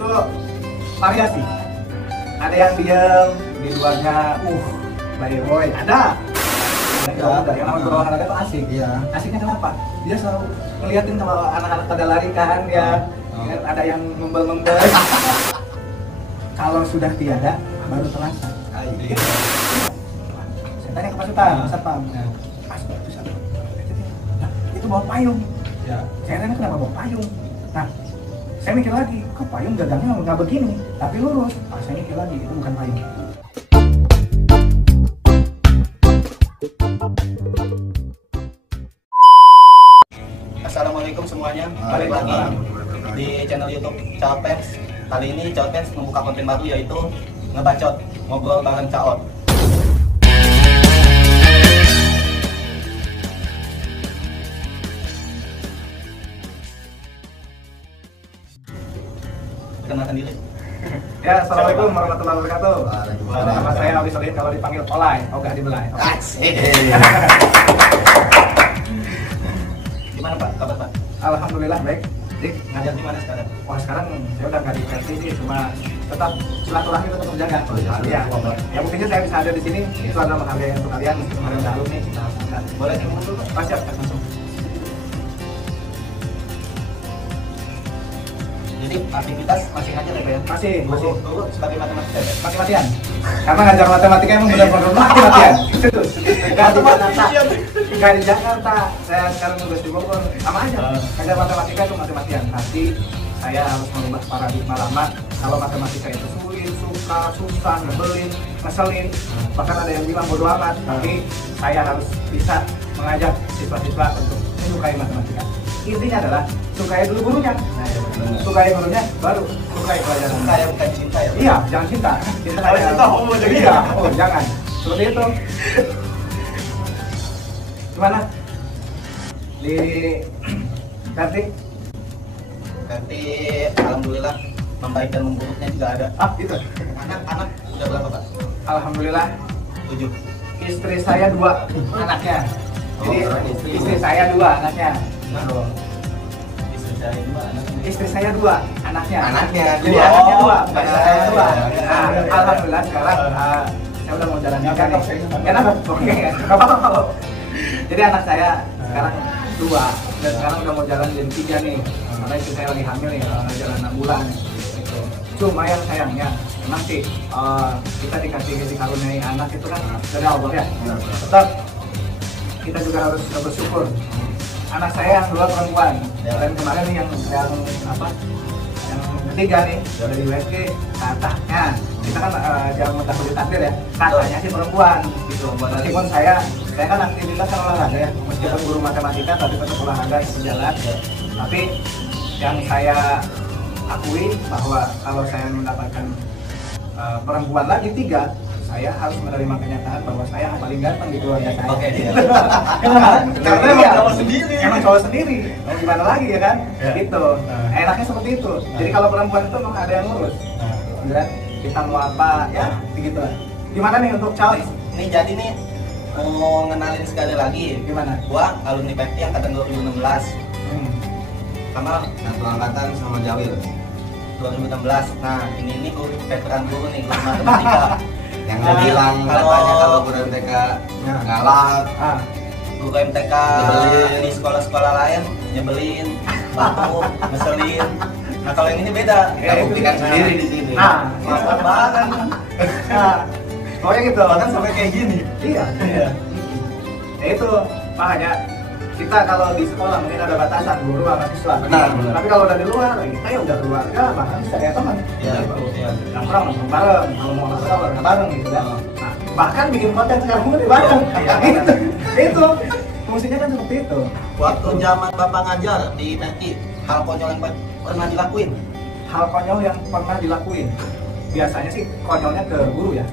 itu variasi. Ada yang diem, di luarnya playboy, ada. Yang namanya berolahraga itu asik. Iya. Asiknya kenapa? Dia selalu ngeliatin kalau anak-anak pada lari kan ya. Ada yang membel-membel. Kalau sudah tiada, baru terasa. Saya tanya ke Pak Satpam. Mas, itu bawa payung. Ya. Saya tanya kenapa bawa payung. Nah, saya mikir lagi, kok payung gagangnya nggak begini, tapi lurus. Saya mikir lagi, itu bukan payung. Assalamualaikum semuanya, balik lagi di channel YouTube Caotens. Kali ini Caotens membuka konten baru yaitu ngebacot, ngobrol bareng Caot. Perkenalkan diri. Ya, assalamualaikum warahmatullahi wabarakatuh. Nama saya Abi Solihin, kalau dipanggil Olay, Ogah Dibelai. Gimana Pak, kabar Pak? Alhamdulillah baik. Dik, Ngajar di mana sekarang? wah sekarang saya udah nggak di PSDG, cuma tetap silaturahmi tetap terjaga. Ya, ya buktinya saya bisa ada di sini itu adalah menghargai untuk kalian meskipun kalian udah alumni. Boleh ngomong dulu? Pak, siap, langsung. Jadi aktivitas masih ngajar ya Pak ya? Masih Dulu sebagai matematika ya? mati-matian. Karena ngajar matematika emang benar-benar mati-matian. Itu. Nggak di Jakarta, saya sekarang nulis di Bogor, sama aja. Ngajar matematika itu mati-matian. Pasti saya harus merubah paradigma lama. Kalau matematika itu sulit, susah, ngebelin, ngeselin. Bahkan ada yang bilang bodo amat. Tapi saya harus bisa mengajak siswa-siswa untuk menyukai matematika. Intinya adalah sukai dulu gurunya. Sukai gurunya, baru sukai pelajaran. Saya bukan cinta ya? Iya, jangan cinta. Kalau cinta homo jadi iya, jangan. Seperti itu. Gimana? Di Kartik? Berarti alhamdulillah membaik dan memburuknya juga ada. Itu. Anak-anak udah berapa Pak? Alhamdulillah 7. istri saya 2 anaknya. Jadi istri saya 2 anaknya. Istri saya 2 anaknya. Istri saya 2 anaknya. Anaknya Jadi dua. anaknya 2, Oh, bukan saya 2. iya. Nah, alhamdulillah sekarang saya udah mau jalan nikah nih. Kenapa? Oke, nggak apa-apa. Jadi anak saya sekarang 2 dan sekarang udah mau jalan jadi 3 nih. Karena istri saya lagi hamil nih, jalan 6 bulan. Cuma yang sayangnya memang sih kita dikasih dikaruniai anak itu kan dari Allah ya. Tetap kita juga harus bersyukur. Anak saya yang 2 perempuan dan kemarin nih yang ketiga nih dari USG katanya kita kan jangan mengetahui takdir ya, katanya sih perempuan gitu. Meskipun saya kan aktivitas kan olahraga ya, meskipun guru matematika tapi tetap olahraga berjalan. Tapi yang saya akui bahwa kalau saya mendapatkan perempuan lagi 3, saya harus menerima kenyataan bahwa saya yang paling ganteng di keluarga saya. Oke. Karena emang cowok sendiri. Emang cowok sendiri. Mau gimana lagi ya kan? Ya. Gitu. Enaknya seperti itu. Jadi kalau perempuan itu memang ada yang ngurus. Dan kita mau apa ya, begitu lah. Gimana nih untuk Charles? Ini jadi nih mau ngenalin sekali lagi. Gimana? Gua alumni PFT angkatan 2016. Sama satu angkatan sama Jawil 2016. Nah, ini guru veteran guru nih, guru matematika. yang bilang katanya kalau guru MTK galak, Guru MTK Nyebelin. di sekolah-sekolah lain nyebelin, batu, ngeselin. Nah, kalau yang ini beda. kita buktikan sendiri di sini. Mantap banget. Pokoknya gitu. Bahkan sampai kayak gini. Iya. Ya itu makanya kita kalau di sekolah mungkin ada batasan guru sama siswa. Benar. Tapi kalau udah di luar, kita ya udah keluarga, bahkan bisa kayak teman. Iya. Nongkrong bareng, kalau mau olahraga bareng gitu kan. Nah, bahkan bikin konten sekarang pun bareng. Gitu. Itu fungsinya kan seperti itu. Waktu zaman Bapak ngajar di PFT, hal konyol yang pernah dilakuin. Hal konyol yang pernah dilakuin. Biasanya sih konyolnya ke guru ya.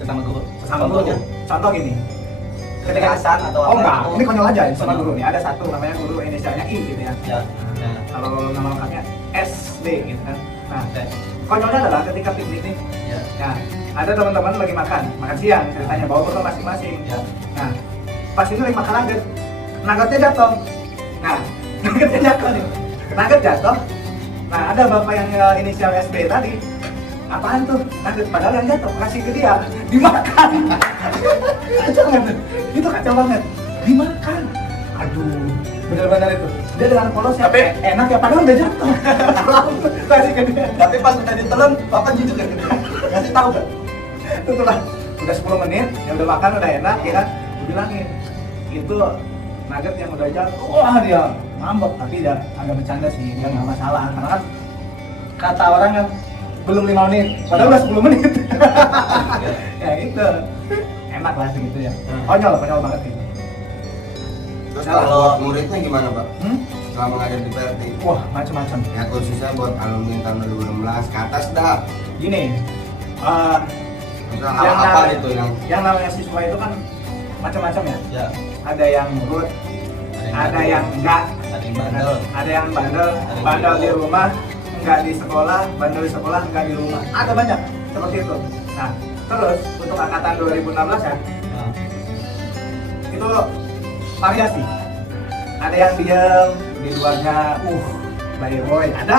Sesama guru. Sama guru. Contoh gini. Ketika Kekerasan atau apa? enggak, ini konyol aja sama guru nih. Ada satu namanya guru inisialnya I gitu ya. Ya. Kalau nama lengkapnya SD gitu kan. Nah, konyolnya adalah ketika piknik nih. Ya. Nah, ada teman-teman lagi makan siang ceritanya bawa bekal masing-masing. Ya. Nah, pas ini lagi makan nuggetnya jatuh. Nah, nuggetnya jatuh nih. Nugget jatuh, Nah ada bapak yang inisial SB tadi, apaan tuh? Nugget, padahal yang jatuh kasih ke dia, dimakan. Kacau banget, itu kacau banget, dimakan. Aduh, benar-benar itu. Dia dengan polosnya, Tapi enak ya, padahal udah jatuh. Kasih ke dia. Tapi pas udah ditelan, bapak jujur kan? Kasih tahu kan? Itulah, udah 10 menit, yang udah makan udah enak ya kan? Gue bilangin, itu nugget yang udah jatuh, wah dia ngambek, tapi dia agak bercanda sih, dia nggak masalah, karena kan kata orang kan belum 5 menit, padahal udah 10 menit. Ya gitu, enak lah segitu ya. Konyol banget gitu. Terus Salah. kalau buat muridnya gimana Pak? Hmm? Selama ngajar di PRT? Wah macam-macam. Ya khususnya buat alumni tahun 2016 ke atas dah. Gini, Maksudnya yang apa namanya- itu yang namanya siswa itu kan macam-macam ya. Ya. Ada yang nurut, ada yang enggak, Ada yang bandel. ada yang bandel di rumah, enggak di sekolah, bandel di sekolah, enggak di rumah. Ada banyak seperti itu. Nah, terus untuk angkatan 2016 ya, Nah, itu variasi. Ada yang diam di luarnya, playboy. Ada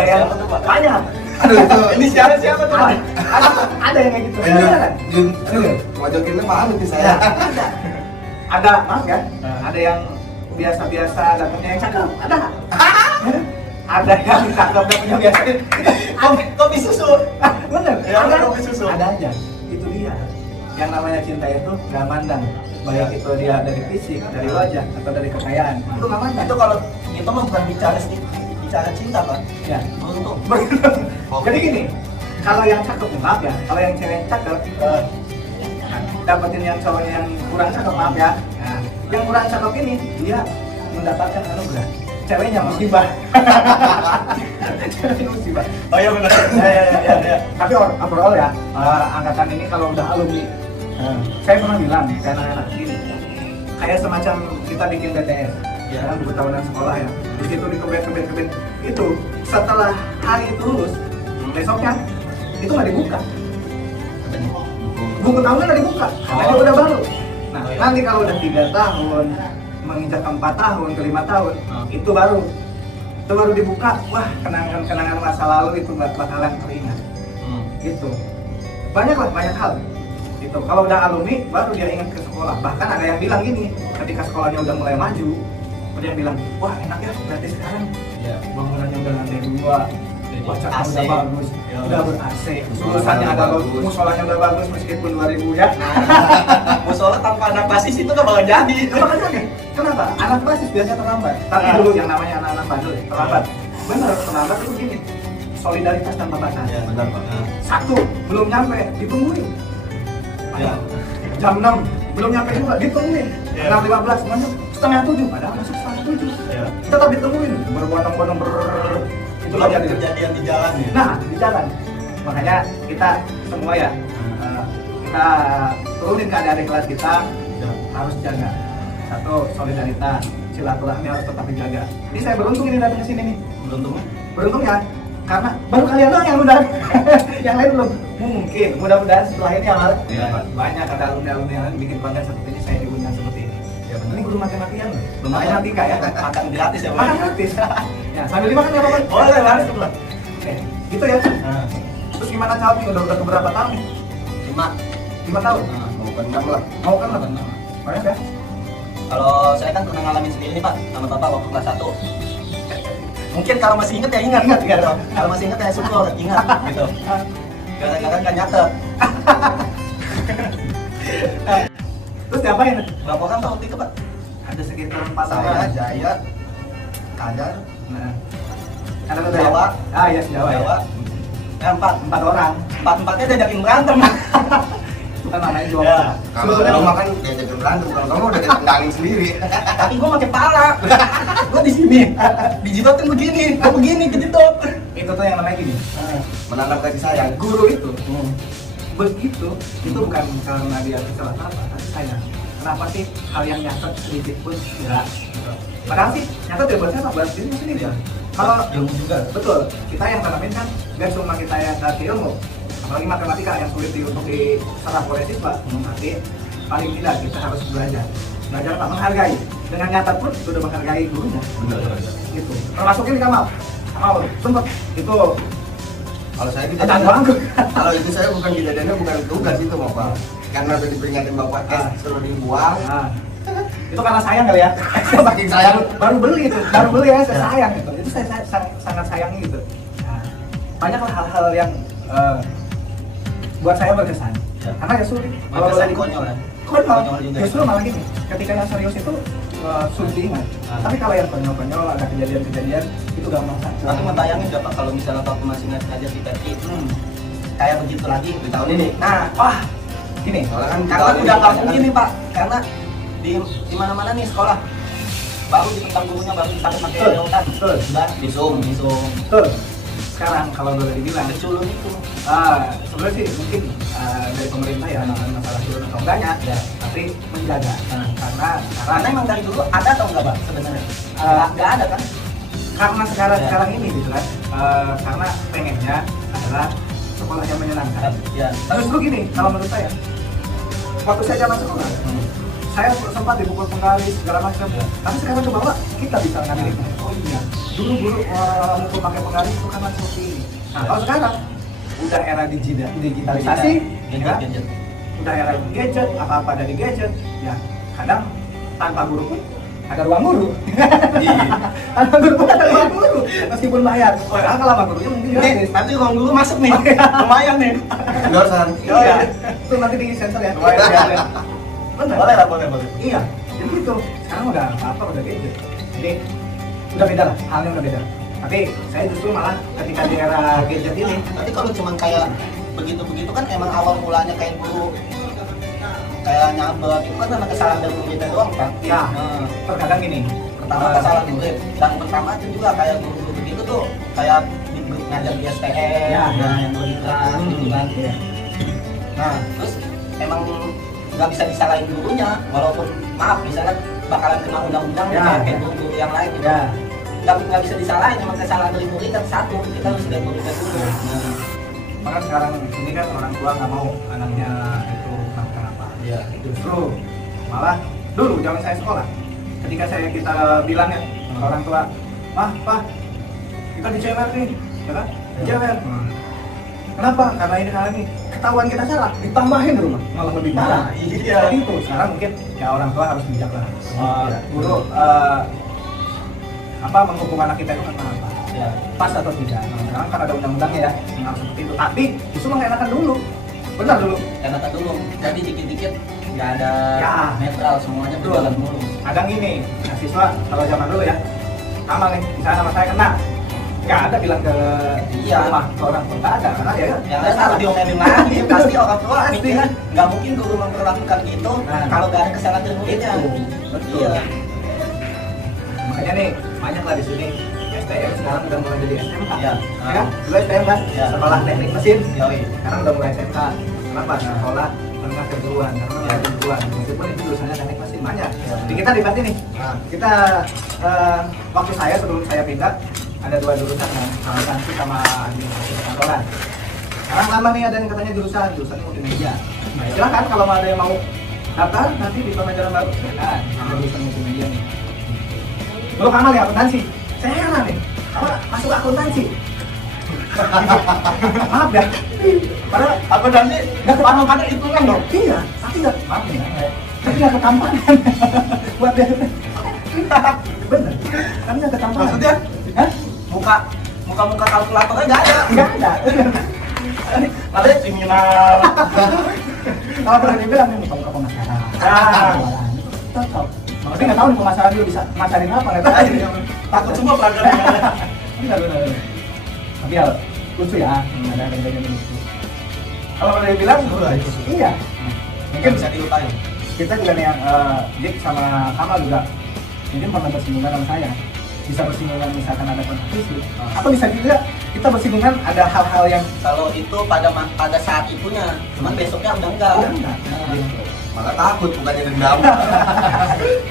yang Siapa tuh, Pak? banyak. Aduh itu ini siapa tuh? Ada yang kayak gitu. Beneran. Beneran. Wajokinnya malu nih Ya, saya. ada, maaf ya, ada yang biasa-biasa datangnya yang cakep, ada. Ada yang cakep datangnya biasa. Kopi susu. Bener, Ya, ada, kopi susu. ada aja. Itu dia. Yang namanya cinta itu nggak mandang, baik itu dia dari fisik, dari wajah, atau dari kekayaan. Itu nggak mandang. Itu kalau kita mah bukan bicara cinta Pak. Ya. Beruntung. Jadi gini, kalau yang cakep, maaf ya, kalau yang cewek cakep, dapetin yang cowoknya yang kurang cakep, maaf ya. Nah, yang kurang cakep ini dia mendapatkan anugerah. Ceweknya musibah. Ceweknya musibah. Oh iya benar. Ya. Tapi overall ya, angkatan ini kalau udah alumni, saya pernah bilang ke anak-anak gini, kayak semacam kita bikin BTS, Ya. kan buku tahunan sekolah ya. Di situ dikebet itu setelah hari itu lulus, besoknya itu nggak dibuka. Buku tahunan nggak dibuka, karena udah baru. Nah, Oh, iya. nanti kalau udah 3 tahun, menginjak ke 4 tahun, ke 5 tahun, itu baru dibuka. Wah, kenangan masa lalu itu bakalan teringat. Gitu. Banyak hal. Gitu. Kalau udah alumni, baru dia ingat ke sekolah. Bahkan ada yang bilang gini, ketika sekolahnya udah mulai maju, ada yang bilang, wah enak ya, berarti sekarang Ya. bangunannya udah lantai 2, wacana AC. udah bagus, Ya. udah ber-AC, Musolanya lulusannya udah ada bagus, bagus. musolanya udah bagus meskipun 2000 ya. Musola tanpa anak basis itu nggak bakal jadi. Makanya nih, kenapa? Anak basis biasanya terlambat. Tapi dulu yang namanya anak-anak bandel terlambat. Bener, terlambat itu gini, solidaritas tanpa batas. Ya benar Pak. Satu, belum nyampe, ditungguin. Ya. Jam 6, belum nyampe juga, ditungguin. Ya. 6.15, masuk setengah 7, padahal masuk setengah 7. Ya. Tetap ditungguin, berbondong-bondong itu Belum aja. kejadian di jalan ya. Nah, di jalan. Makanya kita semua ya, kita turunin ke adik-adik kelas kita, Ya. harus jaga. Satu, solidaritas, silaturahmi harus tetap dijaga. Ini saya beruntung ini datang ke sini nih. Beruntungnya. Beruntung ya, karena baru kalian doang yang udah, yang lain belum. Mungkin, mudah-mudahan setelah ini yang lain Iya. banyak ada alumni-alumni yang lain bikin konten seperti ini, saya diundang seperti ini. Ya benar. Ini guru matematika loh, lumayan tingkat ya. Makan gratis ya Pak. Makan gratis. Ya, sambil dimakan nggak apa-apa. Boleh langsung sebelah. Oke, gitu ya. Nah, Terus gimana Calvin? Udah keberapa tahun nih? 5. 5 tahun? Nah, Mau ke 6 lah. Mau kan lah? Banyak ya? kalau saya kan pernah ngalamin sendiri nih Pak sama Bapak waktu kelas 1. Mungkin kalau masih ingat ya ingat gitu. Kalau masih ingat ya syukur ingat gitu. Kadang-kadang kan nyatet. Terus diapain? Berapa orang Pak waktu itu Pak? Ada sekitar 4 Saya, orang. Jaya, Kadar, Nah, karena udah Jawa. Ah iya, Jawa. Jawa. Ya. 4 orang. 4-4-nya diajakin berantem. Bukan namanya juga. Ya. Kalau Sebetulnya lu makan diajak berantem, kalau kamu udah ditendangin sendiri. Tapi gue pakai pala. Gue di sini. Dijidotin begini, gue begini kejedot. itu tuh yang namanya gini. Menanam kasih sayang. Guru itu begitu itu bukan karena dia salah apa, tapi sayang. Kenapa sih hal yang nyata sedikit pun enggak? Padahal sih nyata dia buat siapa? Buat diri sendiri. Iya. Kalau Ilmu juga. betul, kita yang tanamin kan gak cuma kita yang kasih ilmu, apalagi matematika yang sulit untuk diserap oleh siswa. Tapi paling tidak kita harus belajar tak menghargai. Dengan nyata pun sudah menghargai gurunya. Bener. Gitu. Termasuk ini Kamal. Sama sempet itu Kalau saya Tentang kejadiannya, bangku. kalau itu saya bukan kejadiannya bukan tugas itu bapak, karena udah diperingatin bapak suruh dibuang. Nah, itu karena sayang kali ya. Saking sayang. baru beli ya, saya sayang gitu. Itu saya sangat sayang gitu. Nah, banyaklah hal-hal yang buat saya berkesan. Ya. Karena ya sulit. Kalau Berkesan lagi konyol ya. konyol, juga. justru malah gini. Ketika yang serius itu sulit diingat. Tapi kalau yang konyol-konyol ada kejadian-kejadian itu gampang saja. Aku ngebayangin gak Pak kalau misalnya Bapak masih ngajar di TK kayak begitu lagi di tahun ini. Nah, wah, gini. Soalnya kan Karena udah nggak mungkin nih Pak, karena di mana-mana nih sekolah baru ditentang gurunya baru ditangkap pakai Betul, jauhan, betul. sudah disum. Betul. Sekarang kalau boleh dibilang Culun itu. sebenarnya sih mungkin dari pemerintah ya masalah turun atau enggaknya Ya. tapi menjaga Karena emang dari dulu ada atau enggak Pak sebenarnya? Nggak ada kan? karena sekarang Ya. sekarang ini gitu kan karena pengennya adalah sekolah yang menyenangkan. Ya. Justru gini kalau menurut saya waktu saya zaman sekolah saya sempat dipukul penggaris segala macam Ya. tapi sekarang ke bawah kita bisa ngambil oh iya dulu guru mukul pakai penggaris itu karena seperti ini. Nah kalau sekarang udah era digitalisasi ya, Gadget. udah era gadget apa-apa dari gadget ya kadang tanpa guru pun ada ruang guru. Tanpa guru pun ada ruang guru meskipun bayar. Nah, kalau sama gurunya mungkin Nih, gratis. nanti ruang guru masuk nih. Lumayan nih. Endorsan. Iya. Itu nanti di sensor ya. Benar. Boleh lah, boleh. Iya. Jadi gitu. Sekarang udah apa udah gadget. Jadi udah beda lah, halnya udah beda. Tapi saya justru malah ketika di era gadget ini Nanti kalau cuman kayak begitu-begitu kan emang awal mulanya kayak guru kayak nyabet itu kan karena kesalahan dari guru kita doang Pak. ya Nah, terkadang gini. pertama kesalahan murid dan pertama itu juga kayak guru-guru begitu tuh kayak ngajar di STM Ya. nah, yang lebih keras gitu kan. Iya. Nah terus emang nggak bisa disalahin gurunya walaupun maaf misalnya bakalan kena undang-undang Ya. kayak guru-guru yang lain gitu. Ya. Nggak bisa disalahin emang kesalahan dari murid kan satu kita harus lihat muridnya dulu. Nah, Maka sekarang ini kan orang tua nggak mau anaknya itu melakukan apa. Iya. Justru malah dulu zaman saya sekolah, ketika kita bilang ya ke orang tua, Pak, kita dicewer nih, ya kan? Dicewer. Kenapa? Karena ini ketahuan kita salah, ditambahin di rumah, malah lebih parah. Nah, iya. Jadi itu sekarang mungkin ya orang tua harus bijak lah. Guru menghukum anak kita itu karena apa? ya. Pas atau tidak? Nah, sekarang kan ada undang-undangnya ya yang seperti itu. Tapi justru mengenakan dulu, benar dulu. Enakan dulu jadi dikit-dikit nggak ada Ya. netral semuanya berjalan mulus. Kadang gini, mahasiswa kalau zaman dulu ya, sama nih, misalnya nama saya kena, nggak ada bilang ke Iya. rumah ke orang tua, nggak ada, karena ya yang harus diomelin lagi pasti orang tua Pasti. mikirnya nggak mungkin guru memperlakukan gitu Nah. kalau nggak ada kesalahan dari muridnya. Betul. Iya. Makanya nih banyak lah di sini STM sekarang udah mulai jadi SMK. Iya. Ya, dulu STM kan, Iya. sekolah teknik mesin, Yoi. sekarang udah mulai SMK. Kenapa? Sekolah menengah kejuruan, karena menengah kejuruan, meskipun itu jurusannya teknik mesin banyak. Jadi kita libat ini, kita waktu saya sebelum saya pindah ada dua jurusan kan, akuntansi sama administrasi perkantoran. Sekarang lama nih ada yang katanya jurusan multimedia. Nah, silakan kalau ada yang mau daftar nanti di pembelajaran baru, silakan ada jurusan multimedia nih. Dulu kamal ya akuntansi, saya heran nih, kamu masuk akuntansi. Maaf ya, padahal Apa nanti nggak paham pada hitungan dong? iya, tapi nggak maaf ya, tapi nggak ketampanan buat dia. Bener, kami nggak ketampanan. Maksudnya? Hah? Muka kalkulatornya nggak ada. Nggak ada. Ada kriminal. Kalau pernah dibilang nih muka pemasaran. Cocok. Tapi nggak tahu nih pemasaran dia bisa masarin apa nggak tahu. Takut semua pelajaran. Benar. Tapi ya lucu ya, ada bedanya begitu. Kalau pernah dibilang, iya. Mungkin bisa dilupain. Kita juga nih yang Jack sama Kamal juga mungkin pernah bersinggungan sama saya, bisa bersinggungan misalkan ada kompetisi atau bisa juga kita bersinggungan ada hal-hal yang Kalau itu pada saat itunya, cuman besoknya udah enggak. udah enggak. Gitu. Malah takut bukannya dendam.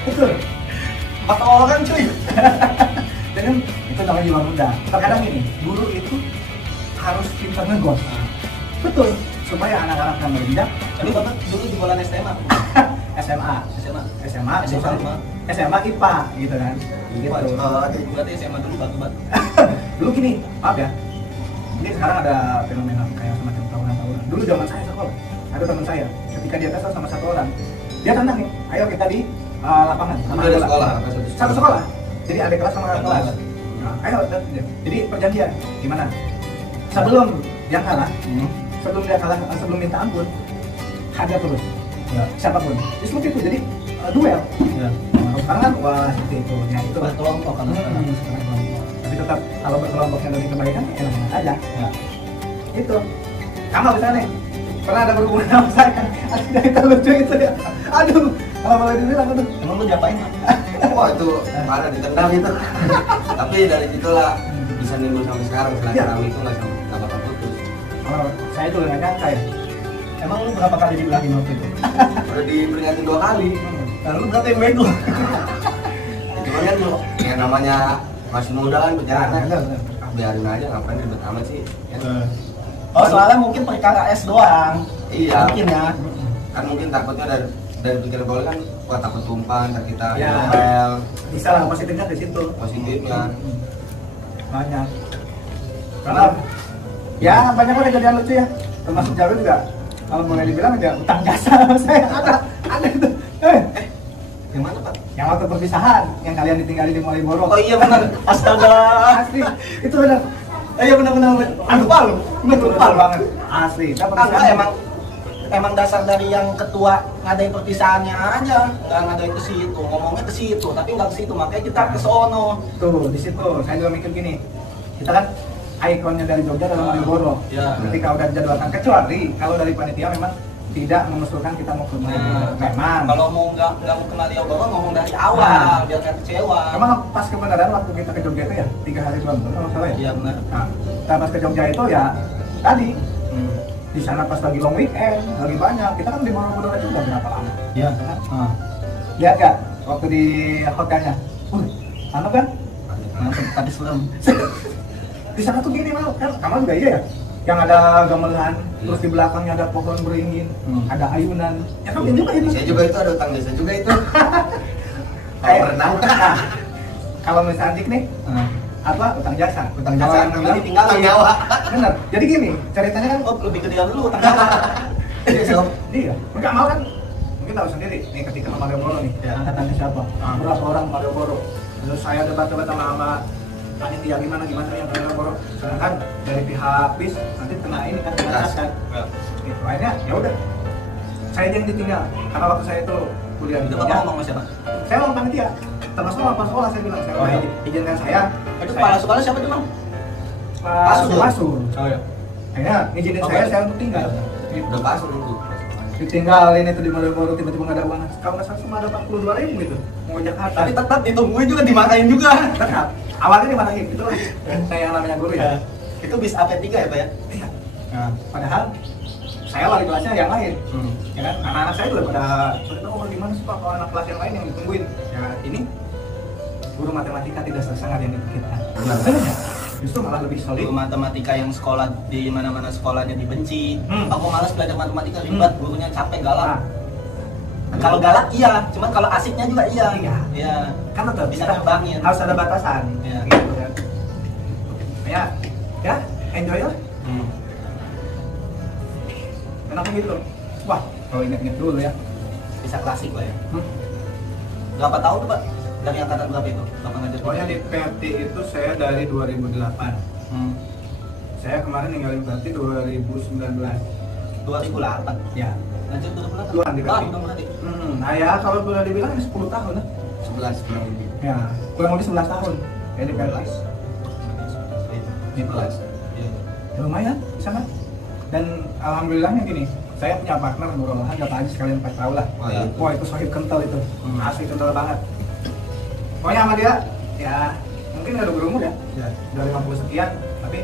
Betul. 4 orang cuy. Dan itu namanya jiwa muda. Terkadang ini guru itu harus pintar ngegos. Betul. Supaya anak-anak yang berbijak. Tapi Bapak dulu di bola SMA. SMA, SMA SMA IPA gitu kan. Gitu. Berarti SMA dulu batu-batu. Dulu gini, maaf ya. Ini sekarang ada fenomena kayak semacam tawuran-tawuran. Dulu zaman saya sekolah, ada teman saya, ketika dia kesal sama satu orang, dia tantang nih, ayo kita di lapangan. Ada sekolah, satu sekolah. Jadi ada kelas sama kelas. Nah, ayo, jadi perjanjian gimana? Sebelum dia kalah, sebelum minta ampun, hajar terus. Ya. Siapapun. Jadi seperti itu. Jadi duel. Ya. Nah, sekarang kan wah seperti itu. Ya itu berkelompok kan sekarang. Tapi tetap kalau berkelompoknya demi kebaikan enak-enak aja. Ya. Itu. Kamu misalnya nih, pernah ada berhubungan sama saya? Ada itu lucu itu ya. Aduh, kalau boleh dibilang aduh. Emang lu diapain? Wah itu parah ditendang itu. Tapi dari situlah bisa nimbul sampai sekarang. Silaturahmi itu nggak bakal putus. Kalau saya itu nggak nyangka ya. Emang lu berapa kali dibilangin waktu itu? Udah diperingatin 2 kali. Lalu lu berapa yang bego? Cuman kan yang namanya masih muda kan pacaran kan. Biarin aja, ngapain ribet amat sih. Ya. Oh soalnya mungkin perkara S doang. Iya. Mungkin ya. Kan mungkin takutnya dari pikiran bola kan, wah takut tumpah, ntar kita ya. Bisa lah, positifnya di situ. Positifnya. Banyak. Karena ya banyak kan kejadian lucu ya. Termasuk Jawa juga. Kalau boleh dibilang aja utang jasa sama saya ada itu. Yang mana Pak? Yang waktu perpisahan, yang kalian ditinggalin di Malioboro. Oh iya benar. Astaga. Asli, itu benar. Iya benar. Aduh lupa banget. Asli. Emang dasar dari yang ketua ngadain perpisahannya aja, nggak ngadain ke situ, ngomongnya ke situ, tapi nggak ke situ, makanya kita ke sono. Tuh di situ, saya juga mikir gini, kita kan ikonnya dari Jogja dalam Malioboro. Ya. Ketika udah dijadwalkan, kecuali kalau dari panitia memang tidak mengusulkan kita mau ke Malioboro. Memang. Kalau mau nggak mau ke Malioboro, ngomong dari awal, biar nggak kecewa. Memang pas kebenaran waktu kita ke Jogja itu ya 3 hari belum, kalau salah ya. Iya benar. Nah, kita pas ke Jogja itu ya tadi. Di sana pas lagi long weekend, lagi banyak. Kita kan di Malioboro aja udah berapa lama? Iya. Lihat gak waktu di hotelnya? Anu kan? Tadi serem. Di sana tuh gini mal, kan kamar juga iya ya? Yang ada gamelan, terus di belakangnya ada pohon beringin, ada ayunan. Ya kan juga itu. Saya juga itu ada utang desa juga itu. Kayak berenang. Kalau misalnya Dik nih, apa utang jasa Namanya ditinggalin. Utang nyawa. Bener. Jadi gini, ceritanya kan Oh lebih ke dia dulu, tanggapan. iya, enggak mau kan? Mungkin tahu sendiri nih ketika ke Malioboro nih, Ya. angkatannya siapa? Berapa orang Malioboro? Terus saya debat-debat sama panitia gimana yang ke Malioboro. Sedangkan dari pihak bis nanti kena ini kan kena cas kan. Gitu. Akhirnya ya udah. Saya yang ditinggal karena waktu saya itu kuliah di Itu Jogja. Bapak ngomong sama siapa? Saya mau panitia. Termasuk kepala sekolah saya bilang, saya iya. izinkan saya. Itu kepala sekolah siapa tuh Bang? Pasur. Oh iya. Akhirnya ngizinin saya untuk tinggal. Gitu. Udah pasur itu. Ditinggalin itu di Malioboro tiba-tiba nggak ada uang. Kalau nggak salah cuma ada 42.000 gitu. Mau Jakarta. Tapi tetap ditungguin juga, dimarahin juga. Tetap. Awalnya dimarahin itu lah. Saya yang namanya guru ya. Itu bis AP3 ya Pak ya? Iya. Nah, padahal saya wali kelasnya yang lain. Ya kan? Anak-anak saya juga pada oh gimana sih Pak kalau anak kelas yang lain yang ditungguin. Ya ini guru matematika tidak sesangat yang dipikirkan. Benar. Ya? Justru malah lebih solid. Guru matematika yang sekolah di mana-mana sekolahnya dibenci. Aku malas belajar matematika, ribet, gurunya capek, galak. Kalau galak iya, cuman kalau asiknya juga iya. Iya. Kan tetap Bisa terbangin. harus ada batasan. Iya. Gitu kan. Ya, enjoy lah. Kenapa gitu? Wah, kalau ingat-ingat dulu ya. Bisa klasik lah ya. Berapa tahun tuh Pak? Dari angkatan berapa itu? Bapak ngajar? Pokoknya di PRT itu saya dari 2008. Saya kemarin ninggalin PRT 2019. 2008. Ya. Lanjut 2008. Duluan di Baru PRT. dong berarti. Nah ya kalau boleh dibilang ini 10 tahun lah. 11 kurang lebih. Ya, kurang lebih 11 tahun. Ya di PRT. 11. Ya, lumayan, bisa kan? Dan alhamdulillahnya gini, saya punya partner mudah-mudahan Bapak Haji sekalian pas tahu lah. Oh, iya. Wah itu sohib kental itu, asli kental banget. Pokoknya sama dia, ya mungkin nggak ada berumur ya, udah 50 sekian, tapi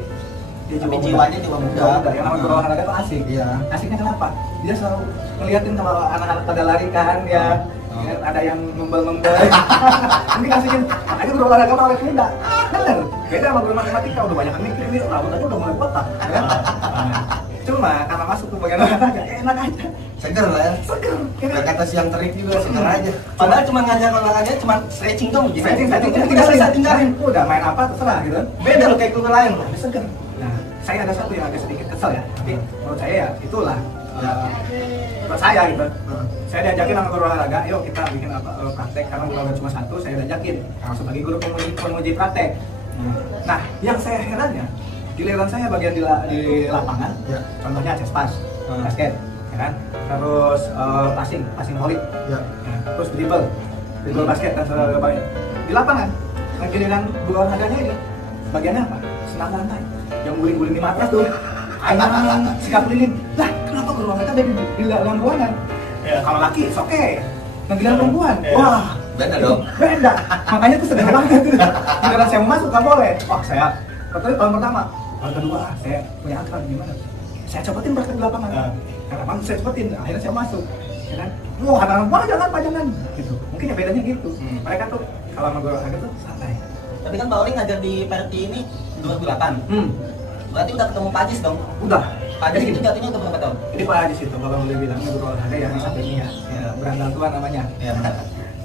dia Tapi juga jiwanya juga muda. Yang namanya berolahraga itu asik. Iya. Asiknya kenapa? Dia selalu ngeliatin kalau anak-anak pada lari kan, ya. Ya, ada yang membel-membel. Mungkin asikin, makanya berolahraga sama awet muda. Bener, beda sama guru matematika, udah banyak yang mikir ini, rambut aja udah mulai botak. Ya? Cuma karena masuk ke bagian olahraga enak aja. Seger lah ya. Seger. Kata siang terik juga seger aja. Padahal cuma ngajar olahraga cuma stretching dong gitu. Setting tinggalin. Udah main apa terserah gitu. Beda loh kayak klub lain loh. Tapi seger. Nah, saya ada satu yang agak sedikit kesel ya. Tapi menurut saya ya itulah. Buat saya gitu. Saya diajakin sama guru olahraga, yuk kita bikin apa praktek karena olahraga cuma satu, saya diajakin. Langsung bagi guru penguji praktek. Nah, yang saya herannya giliran saya bagian di lapangan, Ya. contohnya chest pass, basket, ya kan? Terus passing volley, Ya. terus dribble basket dan sebagainya. Di lapangan, yang giliran guru olahraganya ini, bagiannya apa? Senang lantai, yang guling-guling di matras tuh, ayam sikap lilin. Lah, kenapa guru olahraga ada di dalam ruangan? Ya. Kalau laki, oke. Yang giliran perempuan, Ya. wah, Beda dong. beda. Makanya tuh sedih banget. Giliran saya mau masuk, nggak boleh. Wah, saya tahun pertama. Tahun kedua, saya punya akal gimana? Saya cepetin praktek di lapangan. Karena bang saya cepetin, akhirnya saya masuk. Ya kan? Wah, anak-anak jangan. Gitu. Mungkin ya bedanya gitu. Mereka tuh kalau sama guru olahraga tuh santai. Tapi kan Pak Oli ngajar di Perti ini 2008. Berarti udah ketemu Pak Ajis dong. Udah. Pak Ajis itu jatuhnya udah berapa tahun? Jadi Pak Ajis itu, Bapak boleh bilang guru olahraga yang sampai ini ya. Berandal tua namanya. Ya.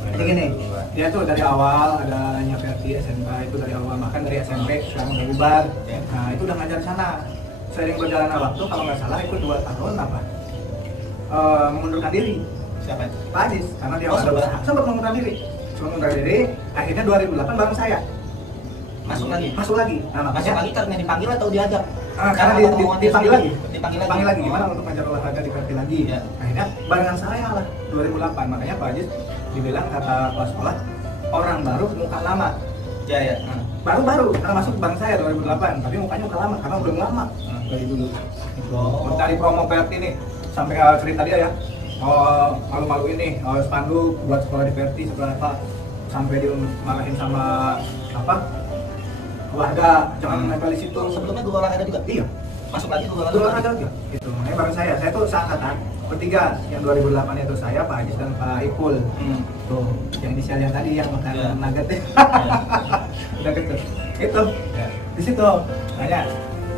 Jadi gini, dia tuh dari awal adanya Verti SMK itu dari awal, bahkan dari SMP sekarang udah bubar. Nah itu udah ngajar di sana. Seiring berjalannya waktu, kalau nggak salah ikut 2 tahun apa? Mengundurkan diri. Siapa? Pak Ajis, karena dia Oh, sempat mengundurkan diri. Cuma mengundurkan diri, akhirnya 2008 bareng saya Masuk lagi. masuk lagi. Nah Masuk makanya lagi karena dipanggil atau diajak? karena dipanggil lagi. Dipanggil lagi. Gimana untuk ngajar olahraga di Verti lagi? Ya. Akhirnya barengan saya lah 2008. Makanya Pak Ajis dibilang kata kepala sekolah orang baru muka lama. Ya ya. Baru karena masuk bareng saya 2008, tapi mukanya muka lama karena belum lama dari dulu. Oh. Dari promo Verti nih sampai cerita dia ya. Oh, malu-malu ini, spanduk buat sekolah di Verti seberapa sampai dimarahin sama apa? Keluarga, jangan nempel di situ. Sebelumnya guru olahraga juga? Iya. Masuk lagi guru Dulu olahraga? ada juga. Itu, makanya bareng saya tuh seangkatan bertiga. Yang 2008 itu saya, Pak Ajis dan Pak Ipul. Tuh, yang inisial yang tadi yang makan Ya. nugget ya. Udah gitu. Itu. Ya. Di situ. Makanya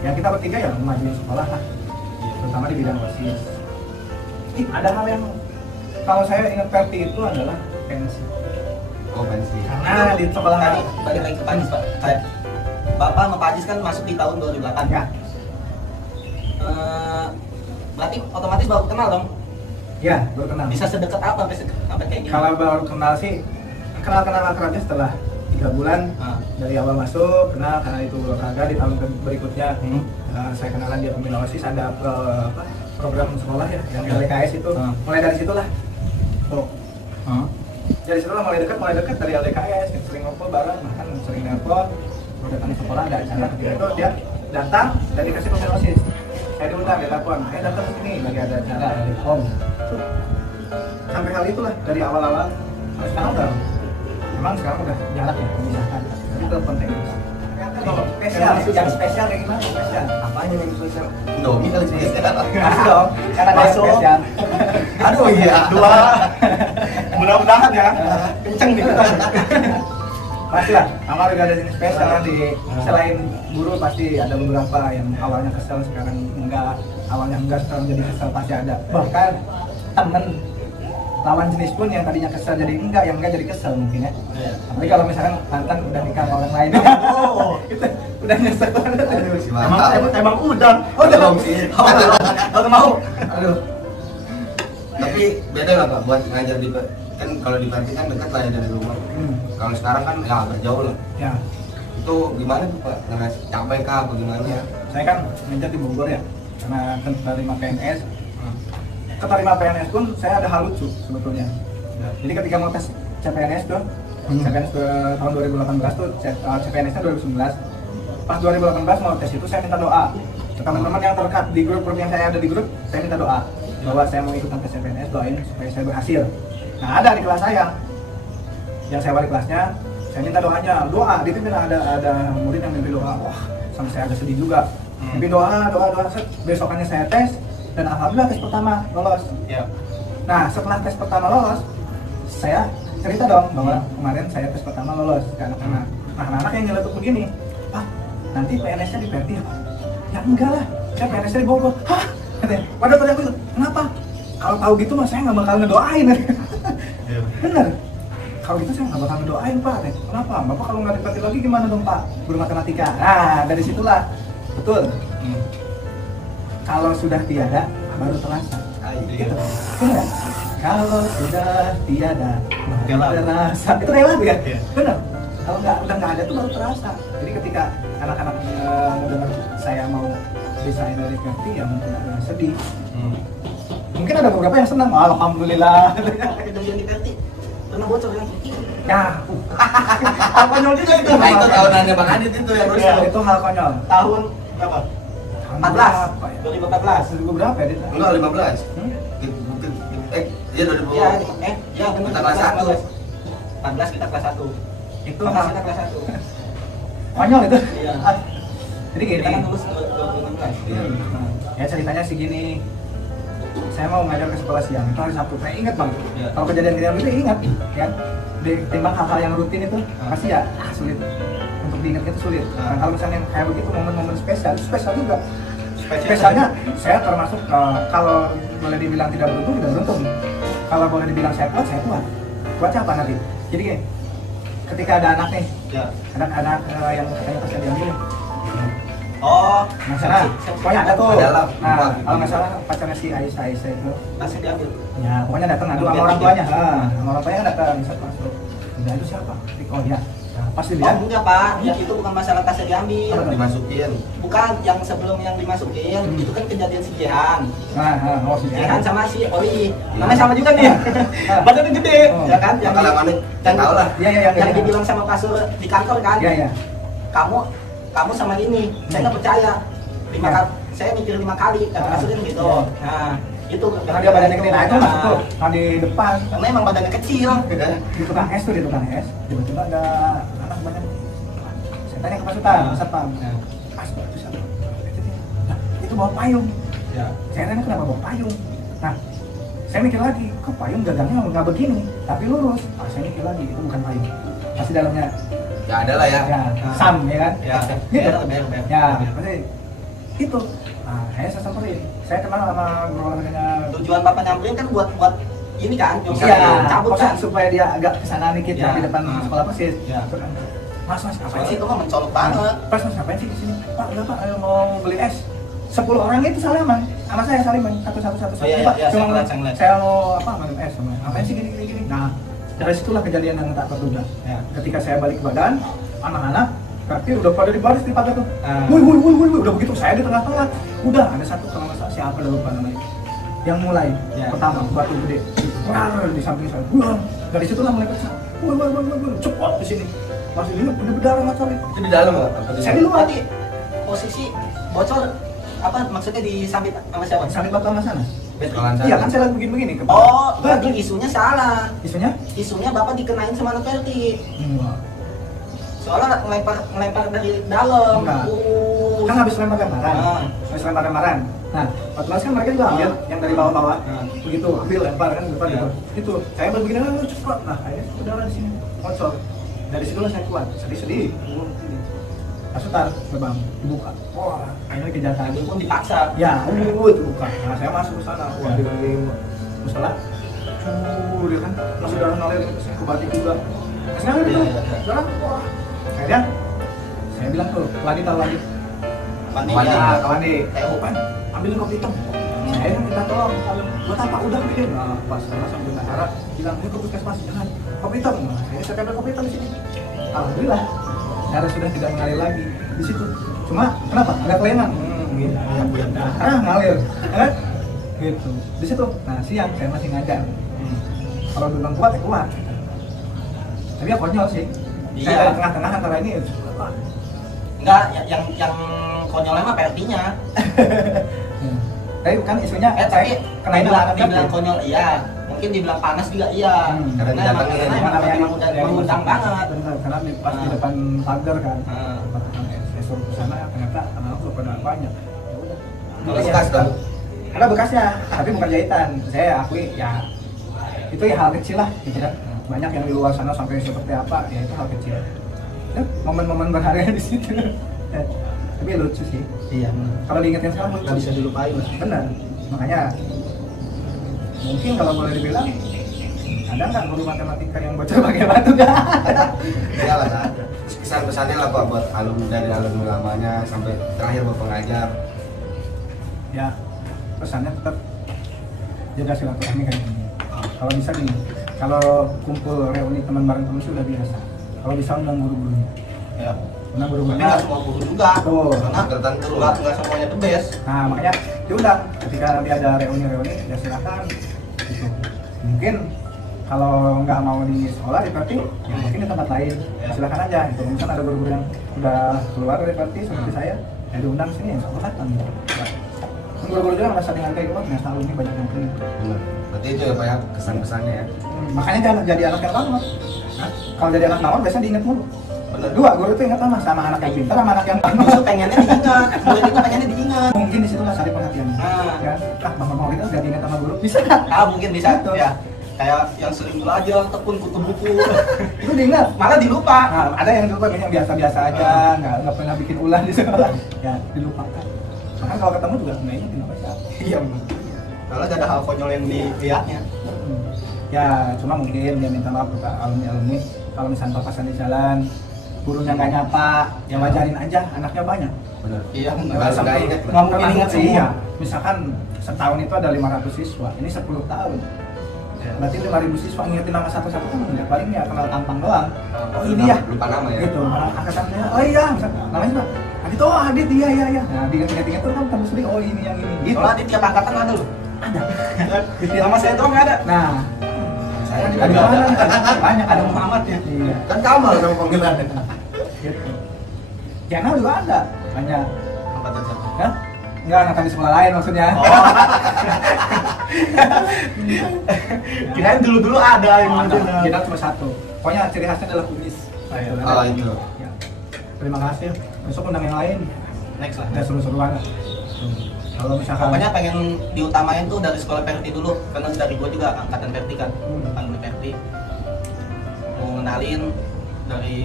yang kita bertiga ya memajuin sekolah lah. Terutama di bidang OSIS. Ada hal yang kalau saya ingat Verti itu adalah pensi. Oh pensi. Karena di sekolah Tadi balik lagi ke Pak Ajis, Pak. Kayak Bapak sama Pak Ajis kan masuk di tahun 2008 ya. Berarti otomatis baru kenal dong? Ya, baru kenal. Bisa sedekat apa sampai kayak gini? Kalau baru kenal sih kenal akrabnya setelah 3 bulan dari awal masuk kenal karena itu olahraga. Di tahun berikutnya saya kenalan dia pembina OSIS, ada program sekolah ya yang LDKS itu. Mulai dari situlah tuh dari situlah mulai dekat dari LDKS kita sering ngobrol bareng, bahkan sering nelpon mau datang ke sekolah ada acara. Ketika itu dia datang dan dikasih pembina OSIS, saya diundang dia telepon, datang ke sini lagi ada acara di home. Sampai hal itulah dari awal-awal sampai sekarang udah memang sekarang udah jarak ya memisahkan, tapi telepon teknis. Spesial, yang spesial kayak gimana? Spesial. Apanya yang spesial? Indomie kali spesial. Masuk dong, karena ada yang Masuk. spesial. Aduh iya. 2. Mudah-mudahan ya. Kenceng nih. Pasti lah, Amal juga ada yang spesial di selain guru pasti ada beberapa yang awalnya kesel sekarang enggak, awalnya enggak sekarang jadi kesel pasti ada. Bahkan temen lawan jenis pun yang tadinya kesel jadi enggak, yang enggak jadi kesel mungkin ya. Tapi kalau misalkan mantan udah nikah sama orang lain, Oh. itu udah nyesek banget. Aduh si mantap. Emang udah. Oh udah dong sih. Baru mau. Aduh. Tapi beda nggak Pak buat ngajar di kan kalau di Verti kan dekat lah ya dari rumah. Kalau sekarang kan ya agak jauh lah. Ya, Itu gimana tuh Pak? Ngerasa capek kah atau gimana? ya. Saya kan ngajar di Bogor ya, karena keterima PNS. Keterima PNS pun saya ada hal lucu sebetulnya. Jadi ketika mau tes CPNS tuh, CPNS tahun 2018 tuh, CPNS-nya 2019. Pas 2018 mau tes itu saya minta doa. Teman-teman yang terdekat di grup yang saya ada di grup, saya minta doa bahwa saya mau ikutan tes CPNS, doain supaya saya berhasil. Nah ada di kelas saya, yang saya wali kelasnya, saya minta doanya, doa. Di pimpin ada murid yang mimpi doa, wah sampai saya agak sedih juga. Mimpi doa, set. Besokannya saya tes dan alhamdulillah tes pertama lolos. Ya. Nah setelah tes pertama lolos, saya cerita dong bahwa kemarin saya tes pertama lolos ke anak-anak. Nah anak-anak yang nyeletuk begini, Pak, nanti PNS-nya di Verti ya Pak? Ya enggak lah, saya PNS di Bogor. Hah? Katanya, padahal tadi aku bilang, kenapa? Kalau tahu gitu mah saya nggak bakal ngedoain. Bener. Kalau gitu saya nggak bakal ngedoain Pak. Kenapa? Bapak kalau nggak dipakai lagi gimana dong Pak? Guru matematika. Nah dari situlah betul. Kalau sudah tiada baru terasa. Gitu. Bener. Kalau sudah tiada baru terasa. Itu lewat ya? Bener. Kalau udah nggak ada tuh baru terasa. Jadi ketika anak-anak mendengar saya mau desain dari ganti ya mungkin ada sedih. Mungkin ada beberapa yang senang, alhamdulillah. Yang diganti pernah bocor kan? Ya, hal konyol juga itu. Nah itu tahunannya Bang Adit itu yang Ya, itu hal konyol. Tahun berapa? 14. 2014. Dulu berapa ya? Dit? enggak 15. Iya 2000. Ya benar. Kita kelas 1. 14 kita kelas 1. Itu 14 hal kita kelas 1. konyol itu. Iya. Jadi gini. Kita kan lulus 2016. Iya. Ya ceritanya sih gini. Saya mau ngajar ke sekolah siang, itu hari Sabtu. Saya ingat Bang. Iya. Kalau kejadian-kejadian itu ingat, kan? Ditimbang hal-hal yang rutin itu pasti ya sulit untuk diingat itu sulit. Nah, kalau misalnya kayak begitu momen-momen spesial, itu spesial juga. Spesialnya saya termasuk kalau boleh dibilang tidak beruntung. Kalau boleh dibilang saya kuat, saya kuat. Kuatnya apa nanti? Jadi gini, ketika ada anak nih, Ya. anak-anak yang katanya pasti diambil. Oh, Nah, sana, pokoknya ada tuh. Ada lah. Nah, kalau nggak salah pacarnya si Aisyah itu. masih diambil. Ya, pokoknya datang ngadu sama orang tuanya. Sama orang tuanya kan datang, bisa masuk. Udah itu siapa? Oh iya. Nah, pasti Oh, dia. enggak Pak, ya itu bukan masalah tasnya diambil. Dimasukin. Bukan yang sebelum yang dimasukin, itu kan kejadian si Jehan. Oh si Jehan sama si Oi. Namanya sama juga nih. Badannya gede, Oh. ya kan? Yang Kalau mana yang tahu lah. Iya, yang dibilang sama Pak Sur di kantor kan? Iya. Kamu sama ini, saya nggak percaya. Saya mikir 5 kali, kata Pak Sur kan gitu. Iya. Nah, itu Karena dia badannya gede, nah itu masuk tuh. Nah di depan, Karena emang badannya kecil. di tukang es tuh, di tukang es. Tiba-tiba ada anak banyak. Saya tanya ke Pak Sultan, Pak Satpam. Pas, itu siapa? Nah, itu bawa payung. Ya. Saya tanya kenapa bawa payung. Nah, saya mikir lagi, kok payung gagangnya nggak begini, tapi lurus. Saya mikir lagi, itu bukan payung. Pasti dalamnya Ya ada lah ya. ya sam ya kan? Ya, Gitu. biar. Ya, pasti itu. Nah, saya samperin. Saya kenal sama guru olahraganya. Tujuan Bapak nyamperin kan buat ini kan, Iya, cabut kan. supaya dia agak kesana dikit Ya. di depan sekolah persis. Ya. Mas, ngapain Mas sih? itu mah mencolok banget. Mas, ngapain sih di sini? Pak, udah Pak, ayo mau beli es. 10 orang itu salaman, sama saya saliman, satu. Oh, iya, Pak, iya, cuma saya ngeliat. saya mau apa, minum es sama. Ngapain sih gini? Nah, dari situlah kejadian yang tak terduga. Ya. Ketika saya balik ke badan, anak-anak berarti udah pada di baris di pagar tuh. Ah. Woi, udah begitu saya di tengah-tengah. Udah ada satu kalau nggak salah siapa udah lupa namanya. Yang mulai Ya. pertama batu gede. Wah, di samping saya. Wah, dari situlah mulai kesal. Wah, cepat di sini. Masih dia udah berdarah nggak sorry. Itu di dalam nggak? Apa di Saya di luar. Tadi posisi bocor apa maksudnya disambit sama siapa? Sampai batu sama sana. Sekolahan sana. Iya kan saya lagi begini ke Oh, berarti isunya salah. isunya? Isunya Bapak dikenain sama anak Verti. Enggak. Soalnya ngelempar dari dalam. Enggak. Kan habis lempar lemparan. Ah. Habis lempar lemparan. Nah, otomatis kan mereka juga ambil yang dari bawah-bawah. Ah. Begitu ambil lempar kan depan gitu. Itu saya begini cepat. Nah, akhirnya udara di sini. Bocor. Dari situlah saya kuat. Sedih-sedih. Asutar, bang, dibuka. Wah, akhirnya kejahatan. Itu pun dipaksa. Ya, dibuka. Nah, saya masuk ke sana. Wah, di musola. Dia kan masuk dalam ngalir itu saya kebatik juga. Sekarang itu, jalan. Wah, akhirnya saya bilang tuh, Wadi tahu lagi. Mandi Wadi. ya. Nah, kawan deh, kayak bukan, ambilin kopi hitam. Saya yang minta tolong, buat apa? Udah bikin. Nah, pas sama sambil Nahara bilang, ini kopi mas, jangan kopi hitam. Nah, akhirnya saya ambil kopi hitam di sini. Alhamdulillah, darah sudah tidak mengalir lagi di situ. Cuma kenapa? Agak kelainan. Gitu. Ngalir, kan? Gitu. Di situ. Nah, siang saya masih ngajar. Kalau bilang kuat ya kuat. Tapi ya konyol sih. Iya. Saya di tengah-tengah antara ini. Enggak, yang konyolnya mah Vertinya. Tapi bukan isunya. Tapi kenain dibilang konyol iya. Mungkin dibilang panas juga iya. Karena didatangin. Emang udah mengundang banget. Benar, karena pas di depan pagar kan. Ah. Saya suruh ke sana ternyata anak-anak belum pada banyak. Ya udah. Kalau bekas dong. Ada bekasnya, tapi bukan jahitan. Saya akui ya itu ya hal kecil lah, gitu kan. Banyak yang di luar sana sampai seperti apa, ya itu hal kecil. Ya, momen-momen berharga di situ. Tapi lucu sih. Iya. Kalau diingetin sekarang lucu. Nggak bisa dilupain lah. Benar. Makanya mungkin kalau boleh dibilang ada nggak guru matematika yang bocor pakai batu nggak? Iyalah, ada. Pesan-pesannya lah Pak buat alumni dari alumni lamanya sampai terakhir buat pengajar. Ya, pesannya tetap jaga silaturahmi kayak gini. Kalau bisa gini, kalau kumpul reuni teman bareng teman sudah biasa. Kalau bisa undang guru-gurunya. Ya. Undang Tapi guru-gurunya. nggak semua guru juga. Tuh. Karena Tertentu. nggak semuanya the best. Nah makanya diundang ketika nanti ada reuni-reuni ya silakan. Gitu. Mungkin kalau nggak mau di sekolah di Perti, ya mungkin di tempat lain. Silakan aja. Gitu. Misal ada guru-guru yang udah keluar dari Perti seperti saya, ya diundang sini ya sekolah kan. Gitu. Guru-guru juga merasa dihargai kok, ternyata alumni banyak yang pilih. Benar. Berarti itu ya Pak ya kesan-pesannya ya. Makanya jangan jadi anak yang lama. Kalau jadi anak nawar biasanya diingat mulu. Benar. Dua, guru itu ingat sama anak yang pintar sama anak yang Justru pengennya diingat. Murid itu pengennya diingat. mungkin di situ lah cari perhatian. Nah. Ya, Bang mau kita udah diingat sama guru, bisa nggak? Mungkin bisa. Gitu. Ya. Kayak yang sering belajar tekun kutu buku. Itu diingat. Malah dilupa. Nah, ada yang lupa yang biasa-biasa aja, nggak pernah bikin ulah di sekolah, ya dilupakan. Bahkan kalau ketemu juga nggak ingat kenapa siapa. Iya. Kalau gak ada hal konyol yang dilihatnya. Ya, cuma mungkin dia minta maaf ke alumni kalau misalnya papasan di jalan, gurunya nggak nyapa, ya wajarin aja, anaknya banyak. Benar. Iya. Nggak ingat. Nggak mungkin ingat sih. semua. Iya. Misalkan setahun itu ada 500 siswa, ini 10 tahun. Berarti 5.000 siswa ngingetin nama satu-satu kan enggak, paling ya kenal tampang doang. Oh ini ya, Lupa nama ya. gitu. Angkatannya, oh iya, misalkan namanya siapa? Adit, oh Adit, iya. Nah diinget-inget tuh kan tambah sering, oh ini yang ini. Gitu. Soalnya di tiap angkatan ada loh. Ada. Nama saya doang nggak ada. Nah, Saya ada juga di ada. mana? Banyak ada Muhammad ya. Iya. Kan Kamal nama panggilannya. Gitu. Jangan juga ada, banyak. Angkatan siapa? Kan? Enggak, angkatan di sekolah lain maksudnya. Oh. Kirain dulu ada yang Ada. gitu. Kita cuma satu. Pokoknya ciri khasnya adalah kumis. Oh itu. Ya. Terima kasih. Besok undang yang lain. Next lah. Udah seru-seru banget. Kalau misalkan Pokoknya pengen diutamain tuh dari sekolah Perti dulu, karena dari gua juga angkatan Perti kan, alumni Perti. Mau ngenalin dari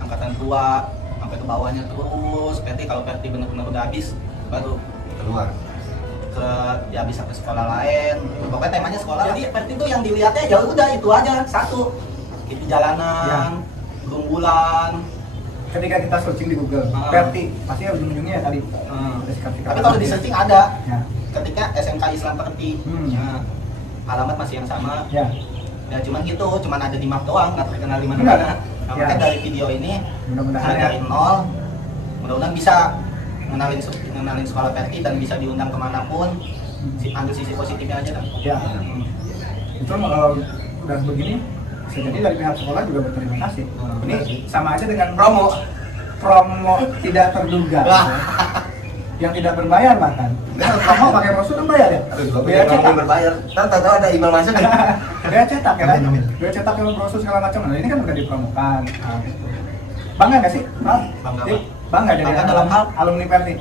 angkatan tua sampai ke bawahnya terus. Perti kalau Perti benar-benar udah habis, baru Keluar. ke ya bisa ke sekolah lain. Pokoknya temanya sekolah. Jadi Perti tuh yang dilihatnya ya udah itu aja satu. Itu jalanan, gerombolan. ketika kita searching di Google, Perti pasti ujung-ujungnya ya tadi. Ada sikap-sikap. Tapi kalau di searching ada. Ya. Ketika SMK Islam Perti, ya, alamat masih yang sama. Ya. Ya cuman gitu, cuman ada di map doang, nggak terkenal di Enggak. mana-mana. Nah, Ya. makanya dari video ini Mudah-mudahan ya. dari nol, mudah-mudahan bisa ngenalin sekolah Perti dan bisa diundang kemanapun. Ambil sisi positifnya aja kan. Ya. Itu kalau udah begini, bisa jadi dari pihak sekolah juga berterima kasih. Ini sama aja dengan promo tidak terduga. Yang tidak berbayar bahkan. Nah, promo pakai brosur kan bayar ya? Biaya cetak. Berbayar. Tahu ada email masuk kan? Biaya cetak ya kan? Biaya cetak yang brosur segala macam. Nah, ini kan udah dipromokan. Nah, gitu. Bangga nggak sih? Bangga, Pak. Bangga jadi Bangga dalam hal alumni Perti.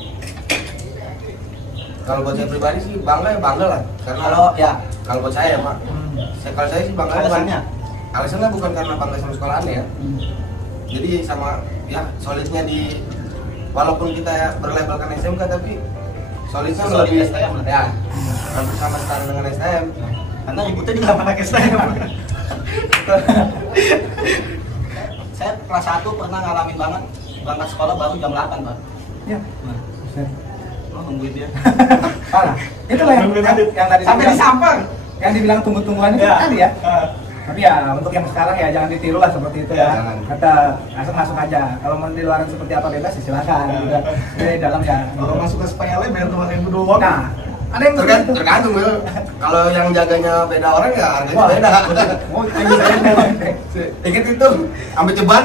Kalau buat saya pribadi sih bangga ya bangga lah. Karena kalau buat saya Pak, kalau saya sih bangga alasannya. Alasannya bukan karena bangga sama sekolahannya ya. Jadi sama ya solidnya di walaupun kita ya berlabelkan SMK tapi solidnya Solid lebih STM lah. ya. Hampir sama setara dengan STM. Karena ributnya juga sama anak STM. Saya kelas 1 pernah ngalamin banget berangkat sekolah baru jam 8, Pak. Ya. Nah, lo nungguin dia. Parah. Itulah yang tadi Sampai dibilang- disampar. yang dibilang tunggu-tungguan itu Ya. tadi ya. Tapi ya untuk yang sekarang ya jangan ditiru lah seperti itu ya. Jangan. Kata masuk aja. Kalau mau di luaran seperti apa bebas ya silakan. Gitu. Di dalam ya. Kalau masuk ke sepele bayar 2.000 doang. Nah, ada yang begitu. Tergantung ya. Kalau yang jaganya beda orang ya harganya Wah, beda. Oh, ini saya memang. Ingat itu sampai ceban.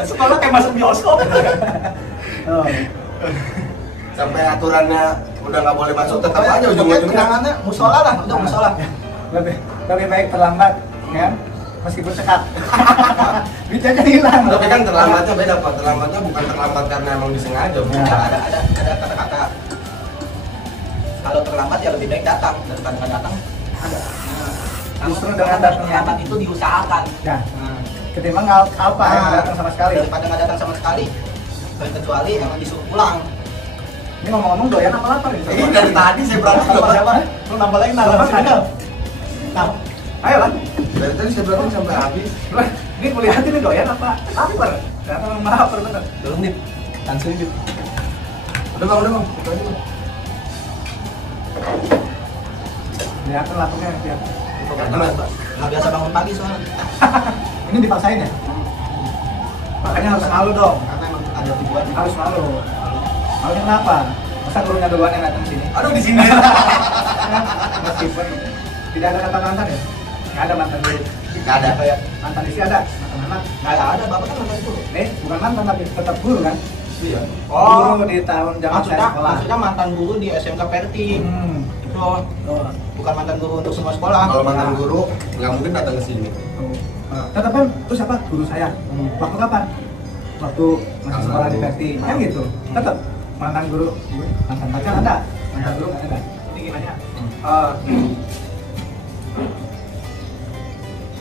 Sekolah kayak masuk bioskop. Oh. Sampai aturannya udah nggak boleh masuk tetap aja Pokoknya ujung-ujungnya. kenangannya musola lah, udah musola. Lebih baik terlambat, kan? Meskipun sekat. Duitnya jadi hilang. Tapi kan terlambatnya beda Pak. Terlambatnya bukan terlambat karena emang disengaja. Ya. Bukan. Ada kata-kata. Kalau terlambat ya lebih baik datang daripada nggak datang. Ada. Nah, Justru dengan datangnya. terlambat itu diusahakan. Ya. Nah, Ketimbang apa yang nggak datang sama sekali. Daripada nggak datang sama sekali. kecuali emang disuruh pulang. Ini ngomong-ngomong doyan apa lapar nih? Ini dari tadi saya berantem sama siapa? Lu nambah lagi Sama kan? Nah, Ayo lah. Dari tadi saya berantem sampai habis. Ini kuliah ini doyan apa lapar? Ternyata memang lapar bener. belum nih. Langsung gitu. Udah bang. Itu aja bang. Kelihatan laparnya ya. Nggak biasa bangun pagi soalnya. Ini dipaksain ya? Makanya harus malu dong. Karena emang ada tujuan. Harus malu. Malunya kenapa? Masa gurunya duluan yang datang sini? Aduh di sini. Meskipun tidak ada kata mantan ya? Nggak ada mantan dulu. Nggak ada. Kayak mantan isi ada, mantan anak. Nggak ada, bapak kan mantan guru. Nih, bukan mantan tapi tetap guru kan? Iya. Guru di tahun zaman saya sekolah. Maksudnya mantan guru di SMK Perti. Itu Oh. bukan mantan guru untuk semua sekolah. Kalau mantan guru nggak mungkin datang ke sini. Tetap kan, itu siapa? Guru saya. Waktu kapan? Waktu masih sekolah di Perti. Kan gitu. Tetap mantan guru, mantan pacar ada, mantan guru nggak ada. Ini gimana?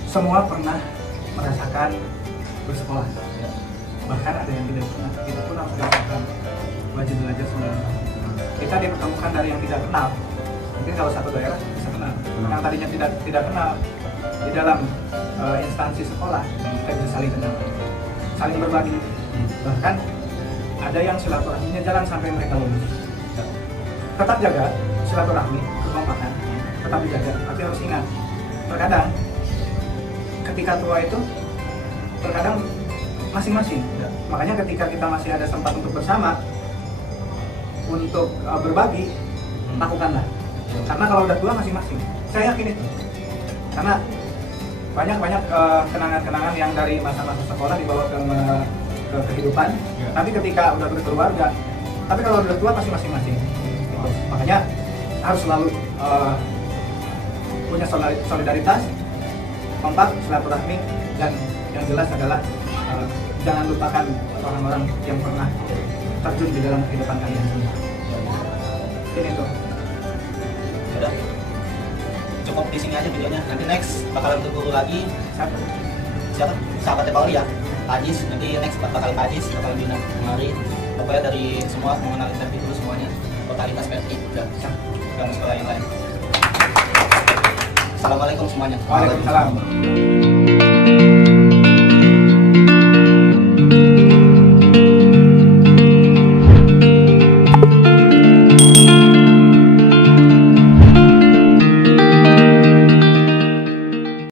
Semua pernah merasakan bersekolah. Bahkan ada yang tidak pernah. Kita pun harus merasakan wajib belajar semua. Kita dipertemukan dari yang tidak kenal. Mungkin kalau satu daerah bisa kenal. Yang tadinya tidak kenal di dalam instansi sekolah kita bisa saling kenal, saling berbagi. Bahkan ada yang silaturahminya jalan sampai mereka lulus. Tetap jaga silaturahmi, kekompakan, tetap dijaga. Tapi harus ingat, terkadang ketika tua itu terkadang masing-masing. Makanya ketika kita masih ada sempat untuk bersama, untuk berbagi, lakukanlah. Karena kalau udah tua masing-masing, saya yakin itu. Karena banyak kenangan-kenangan yang dari masa-masa sekolah dibawa ke kehidupan. Tapi ketika udah berkeluarga, tapi kalau udah tua pasti masing-masing. Makanya harus selalu punya solidaritas, kompak, silaturahmi, dan yang jelas adalah jangan lupakan orang-orang yang pernah terjun di dalam kehidupan kalian semua. Ini tuh. Udah. Cukup di sini aja videonya. Nanti next bakalan ke guru lagi. Siapa? Sahabatnya Pauli ya. Ajis. Nanti next bakal Pak Ajis bakal diundang kemari. Pokoknya dari semua mengenal Perti dulu semuanya. Totalitas Perti udah. Jangan sekolah yang lain. Assalamualaikum semuanya. Waalaikumsalam.